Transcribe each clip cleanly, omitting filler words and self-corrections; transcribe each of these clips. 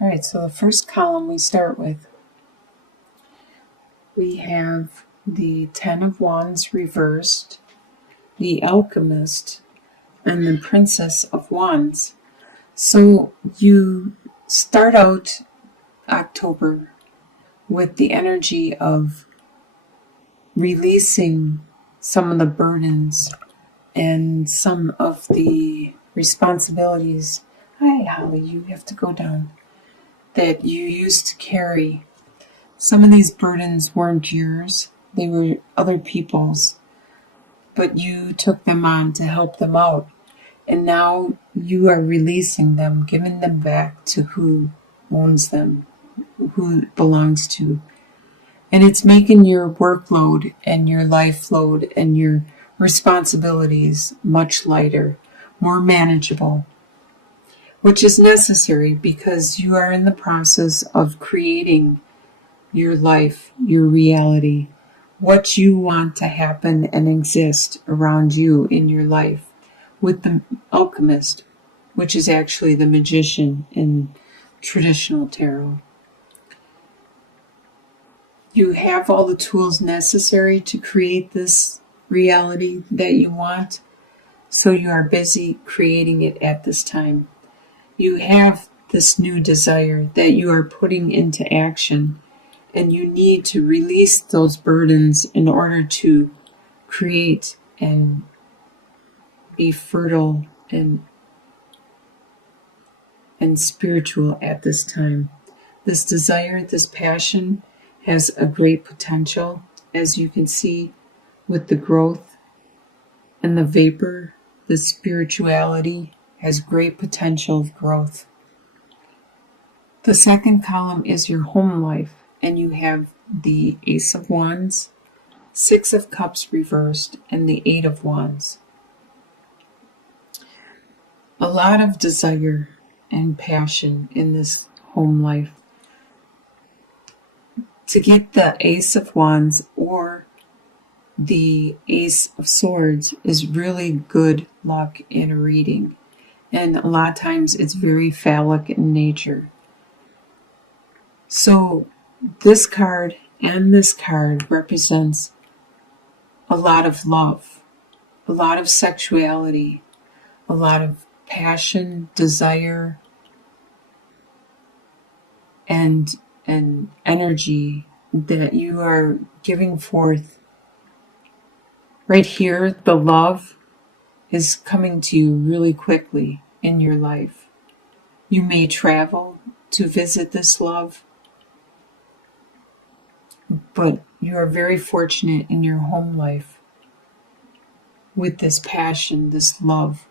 All right, so the first column we start with, we have the Ten of Wands reversed, the Alchemist, and the Princess of Wands. So you start out October with the energy of releasing some of the burdens and some of the responsibilities. Hi, Holly, you have to go down. That you used to carry. Some of these burdens weren't yours, they were other people's, but you took them on to help them out. And now you are releasing them, giving them back to who owns them, who it belongs to. And it's making your workload and your life load and your responsibilities much lighter, more manageable, which is necessary because you are in the process of creating your life, your reality, what you want to happen and exist around you in your life with the Alchemist, which is actually the magician in traditional tarot. You have all the tools necessary to create this reality that you want, so you are busy creating it at this time. You have this new desire that you are putting into action, and you need to release those burdens in order to create and be fertile and spiritual at this time. This desire, this passion has a great potential, as you can see with the growth and the vapor. The spirituality has great potential of growth. The second column is your home life, and you have the Ace of Wands, Six of Cups reversed, and the Eight of Wands. A lot of desire and passion in this home life. To get the Ace of Wands or the Ace of Swords is really good luck in a reading. And a lot of times it's very phallic in nature. So this card and this card represents a lot of love, a lot of sexuality, a lot of passion, desire, and energy that you are giving forth. Right here, the love is coming to you really quickly in your life. You may travel to visit this love, but you are very fortunate in your home life with this passion, this love.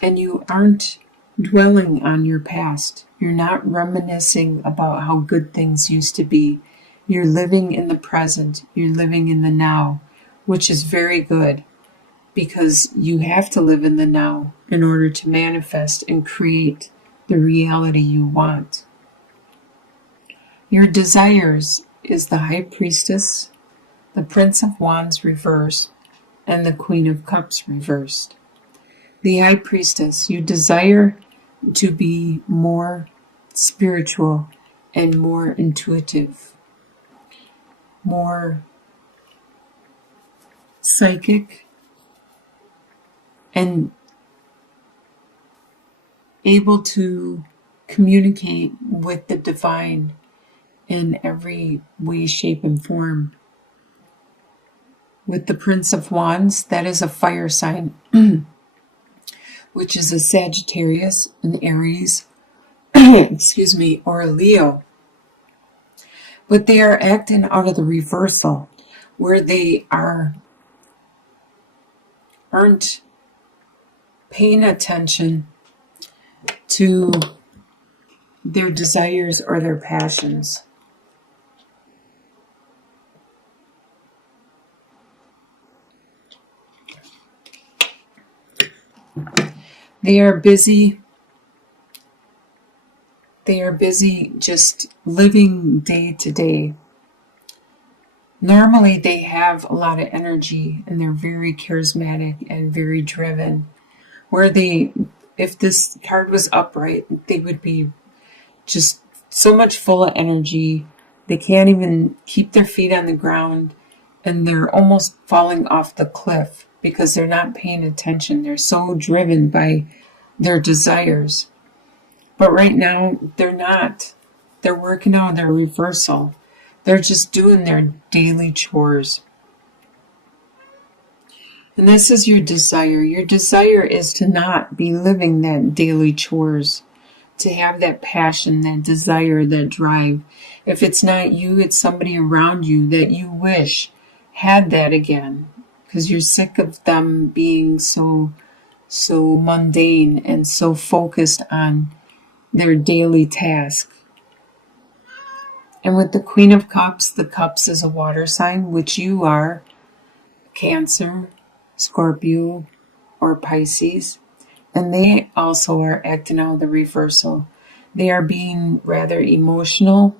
And you aren't dwelling on your past. You're not reminiscing about how good things used to be. You're living in the present. You're living in the now, which is very good because you have to live in the now in order to manifest and create the reality you want. Your desires is the High Priestess, the Prince of Wands reversed, and the Queen of Cups reversed. The High Priestess, you desire to be more spiritual and more intuitive, more psychic, and able to communicate with the divine in every way, shape, and form. With the Prince of Wands, that is a fire sign, which is a Sagittarius, an Aries, or a Leo. But they are acting out of the reversal, where they aren't paying attention to their desires or their passions. They are busy just living day to day. Normally they have a lot of energy and they're very charismatic and very driven. If this card was upright, they would be just so much full of energy. They can't even keep their feet on the ground, and they're almost falling off the cliff because they're not paying attention. They're so driven by their desires. But right now, they're not. They're working on their reversal. They're just doing their daily chores. And this is your desire. Your desire is to not be living that daily chores, to have that passion, that desire, that drive. If it's not you, it's somebody around you that you wish had that again, because you're sick of them being so mundane and so focused on their daily task. And with the Queen of Cups, the Cups is a water sign, which you are, Cancer, Scorpio, or Pisces. And they also are acting out the reversal. They are being rather emotional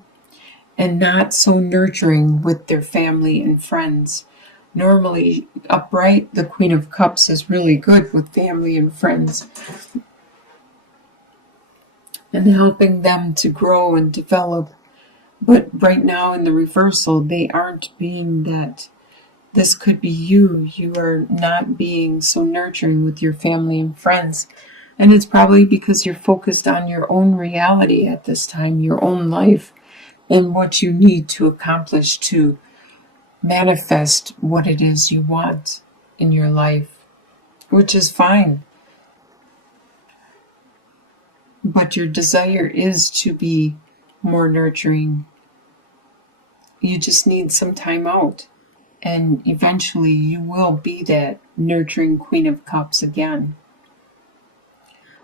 and not so nurturing with their family and friends. Normally, upright, the Queen of Cups is really good with family and friends and helping them to grow and develop. But right now in the reversal, they aren't being that. This could be you. You are not being so nurturing with your family and friends. And it's probably because you're focused on your own reality at this time, your own life, and what you need to accomplish to manifest what it is you want in your life, which is fine. But your desire is to be more nurturing. You just need some time out. And eventually you will be that nurturing Queen of Cups again.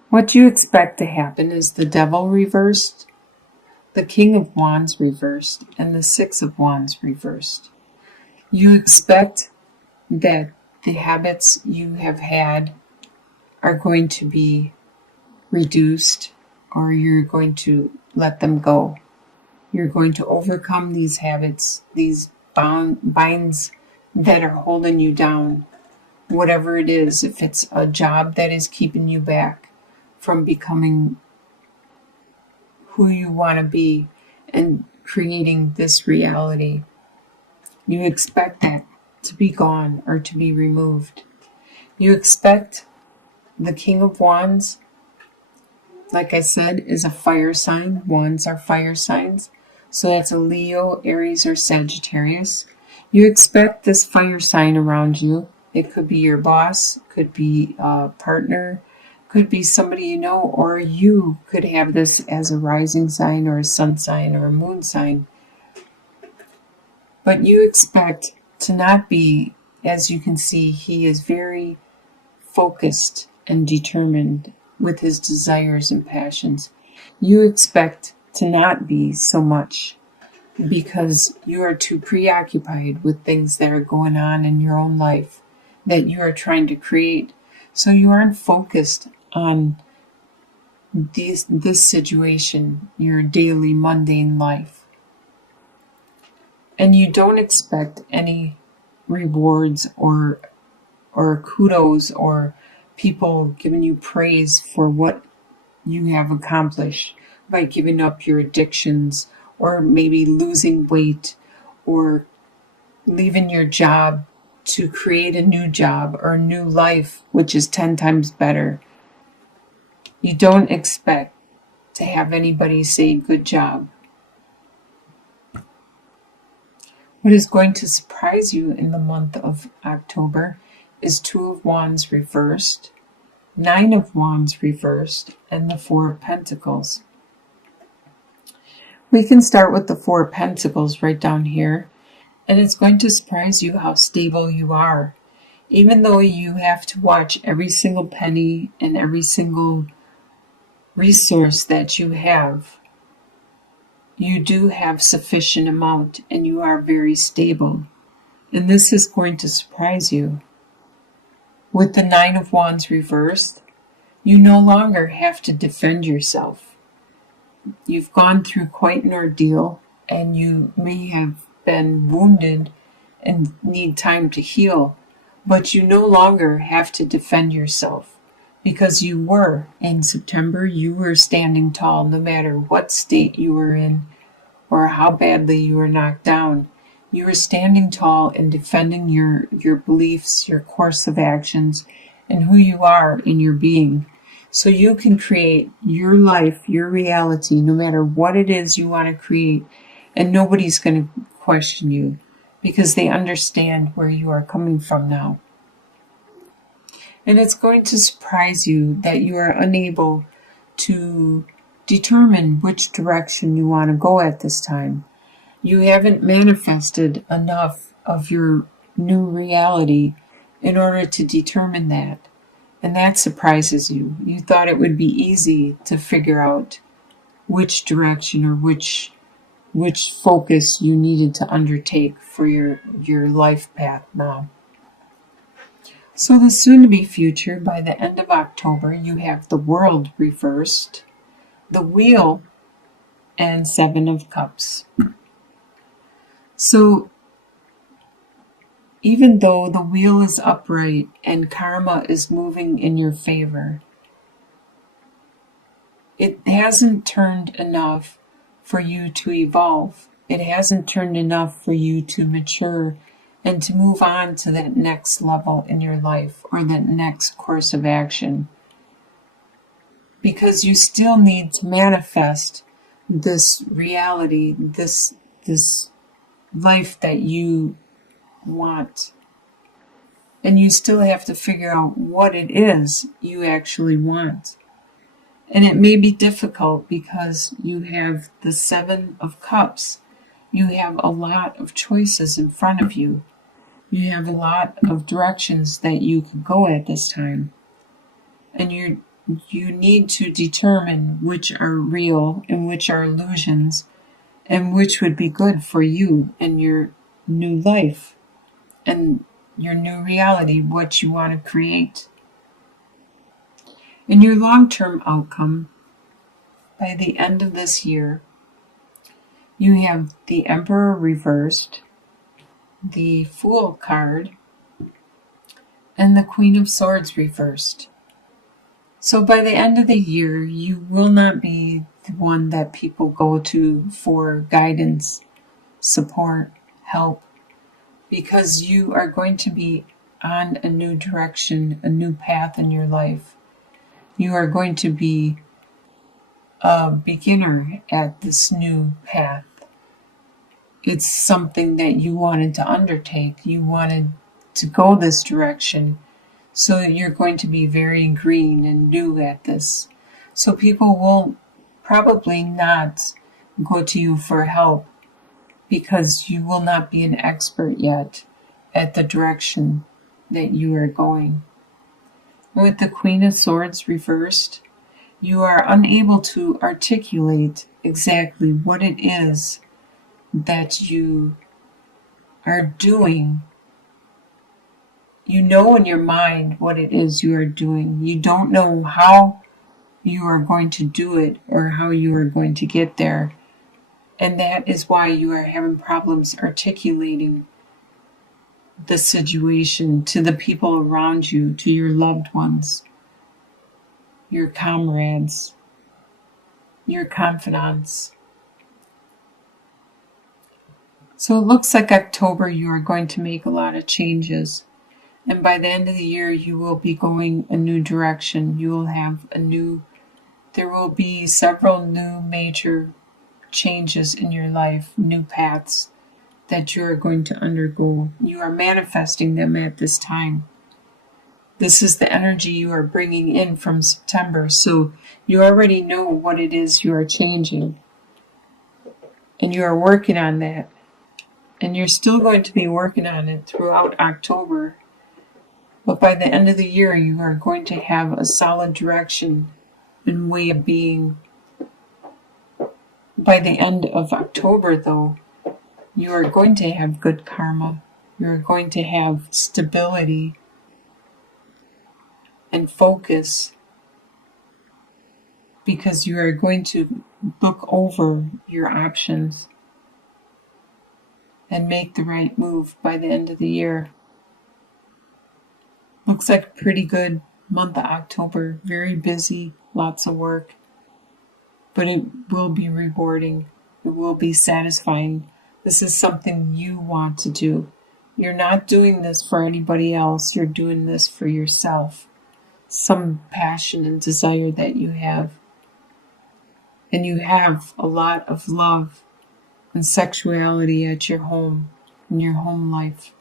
What you expect to happen is the Devil reversed, the King of Wands reversed, and the Six of Wands reversed. You expect that the habits you have had are going to be reduced, or you're going to let them go. You're going to overcome these habits, these binds that are holding you down, whatever it is. If it's a job that is keeping you back from becoming who you want to be and creating this reality, you expect that to be gone or to be removed. You expect the King of Wands, like I said, is a fire sign. Wands are fire signs. So that's a Leo, Aries, or Sagittarius. You expect this fire sign around you. It could be your boss, could be a partner, could be somebody you know, or you could have this as a rising sign or a sun sign or a moon sign. But you expect to not be, as you can see, he is very focused and determined with his desires and passions. You expect to not be so much because you are too preoccupied with things that are going on in your own life that you are trying to create. So you aren't focused on this situation, your daily mundane life. And you don't expect any rewards or kudos or people giving you praise for what you have accomplished by giving up your addictions or maybe losing weight or leaving your job to create a new job or a new life, which is 10 times better. You don't expect to have anybody say good job. What is going to surprise you in the month of October is Two of Wands reversed, Nine of Wands reversed, and the Four of Pentacles. We can start with the Four of Pentacles right down here, and it's going to surprise you how stable you are. Even though you have to watch every single penny and every single resource that you have, you do have sufficient amount and you are very stable. And this is going to surprise you. With the Nine of Wands reversed, you no longer have to defend yourself. You've gone through quite an ordeal and you may have been wounded and need time to heal, but you no longer have to defend yourself because you were in September, you were standing tall no matter what state you were in or how badly you were knocked down. You were standing tall and defending your beliefs, your course of actions, and who you are in your being. So you can create your life, your reality, no matter what it is you want to create, and nobody's going to question you because they understand where you are coming from now. And it's going to surprise you that you are unable to determine which direction you want to go at this time. You haven't manifested enough of your new reality in order to determine that. And that surprises you. You thought it would be easy to figure out which direction or which focus you needed to undertake for your life path now. So the soon-to-be future, by the end of October, you have the World reversed, the Wheel, and Seven of Cups. So even though the wheel is upright and karma is moving in your favor, it hasn't turned enough for you to evolve. It hasn't turned enough for you to mature and to move on to that next level in your life or that next course of action. Because you still need to manifest this reality, this life that you want. And you still have to figure out what it is you actually want. And it may be difficult because you have the Seven of Cups. You have a lot of choices in front of you. You have a lot of directions that you could go at this time. And you need to determine which are real and which are illusions and which would be good for you and your new life and your new reality, what you want to create. In your long-term outcome, by the end of this year, you have the Emperor reversed, the Fool card, and the Queen of Swords reversed. So by the end of the year, you will not be the one that people go to for guidance, support, help, because you are going to be on a new direction, a new path in your life. You are going to be a beginner at this new path. It's something that you wanted to undertake. You wanted to go this direction. So you're going to be very green and new at this. So people will probably not go to you for help because you will not be an expert yet at the direction that you are going. With the Queen of Swords reversed, you are unable to articulate exactly what it is that you are doing. You know in your mind what it is you are doing. You don't know how you are going to do it or how you are going to get there. And that is why you are having problems articulating the situation to the people around you, to your loved ones, your comrades, your confidants. So it looks like October you are going to make a lot of changes. And by the end of the year, you will be going a new direction. You will have there will be several new major changes in your life, new paths that you are going to undergo. You are manifesting them at this time. This is the energy you are bringing in from September. So you already know what it is you are changing. And you are working on that. And you're still going to be working on it throughout October. But by the end of the year, you are going to have a solid direction and way of being. By the end of October, though, you are going to have good karma. You're going to have stability and focus because you are going to look over your options and make the right move by the end of the year. Looks like a pretty good month of October. Very busy, lots of work, but it will be rewarding. It will be satisfying. This is something you want to do. You're not doing this for anybody else. You're doing this for yourself. Some passion and desire that you have. And you have a lot of love and sexuality at your home, in your home life.